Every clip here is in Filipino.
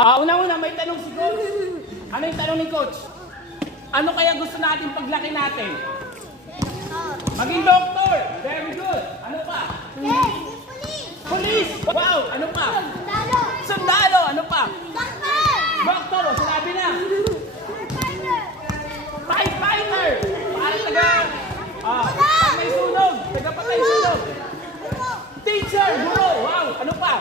Una-una, may tanong si Coach. Ano yung tanong ni Coach? Ano kaya gusto natin paglaki natin? Maging doktor. Very good. Ano pa? Police. Wow. Ano pa? Sundalo. Ano pa? Doktor. O, sinabi na. Firefighter. Para pag may sunog. Tagapatay sunog. Teacher. Guro. Wow. Ano pa?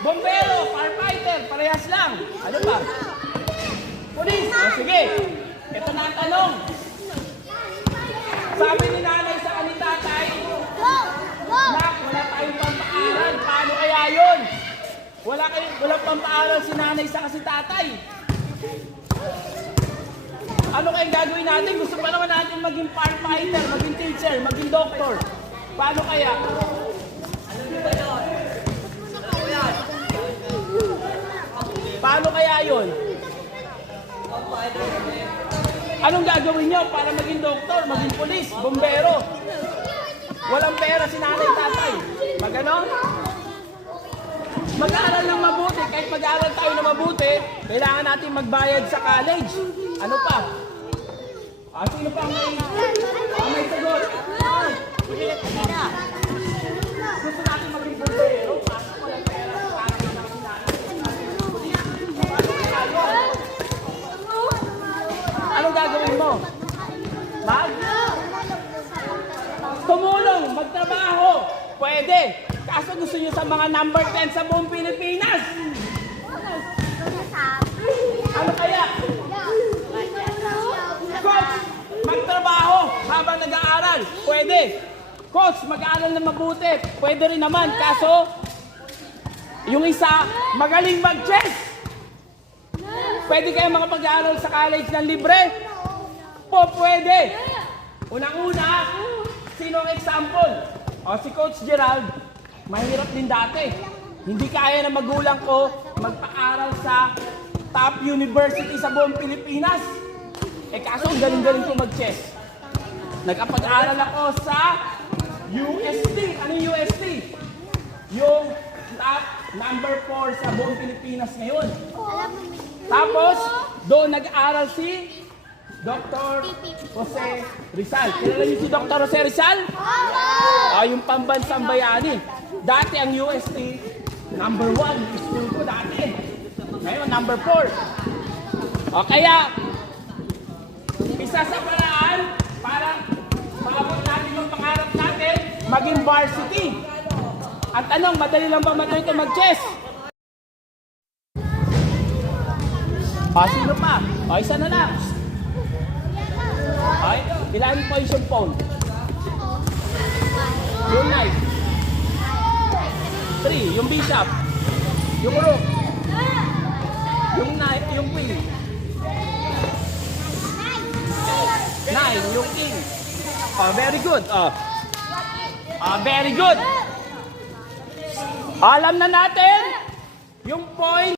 Bombero. Firefighter. Parehas lang. Ano pa? Police. O, sige. Ito na ang tanong. Sabi ni nanay sa kanila tatay, nak, wala tayong pampaaral. Paano kaya yun? Walang pampaaral si nanay sa kasi tatay. Ano kayang gagawin natin? Gusto pa naman natin maging firefighter, maging teacher, maging doctor. Paano kaya? Paano kaya yun? Anong gagawin nyo para maging doktor, maging pulis, bombero? Walang pera si nanay, tatay. Magano? Mag-aaral ng mabuti. Kahit mag-aaral tayo na mabuti, kailangan natin magbayad sa college. Ano pa? Sino pa may sagot? Gusto natin maging bombero. Walang pera sa college ng si nanay. Anong gagawin mo? Tumulong, magtrabaho. Pwede. Kaso gusto nyo sa mga number 10 sa buong Pilipinas. Ano kaya? Coach, magtrabaho habang nag-aaral. Pwede. Coach, mag-aaral na mabuti. Pwede rin naman. Kaso, yung isa, magaling mag-chess. Pwede kayo makapag-aaral sa college ng libre? Pwede. Unang-una, sino ang example? Si Coach Gerald, mahirap din dati. Hindi kaya na magulang ko magpa-aral sa top university sa buong Pilipinas. Kaso ang galing-galing ko mag-chess. Nagkapag-aral ako sa UST. Anong UST? Yung top number 4 sa buong Pilipinas ngayon. Tapos, doon nag-aaral si Dr. Jose Rizal. Kilala niyo si Dr. Jose Rizal? Yung pambansang bayani. Dati ang UST, number 1 school ko dati. Ngayon, number 4. Kaya, isa sa paraan para maabot natin yung pangarap natin, maging varsity. Ang tanong, madali lang ba matuto mag-chess? Sino pa? Isa na lang. Ilan points yung pawn? Yung knight. 3, yung bishop. Yung rook. Yung knight, yung queen. 9, yung king. Very good. Very good. Alam na natin yung point.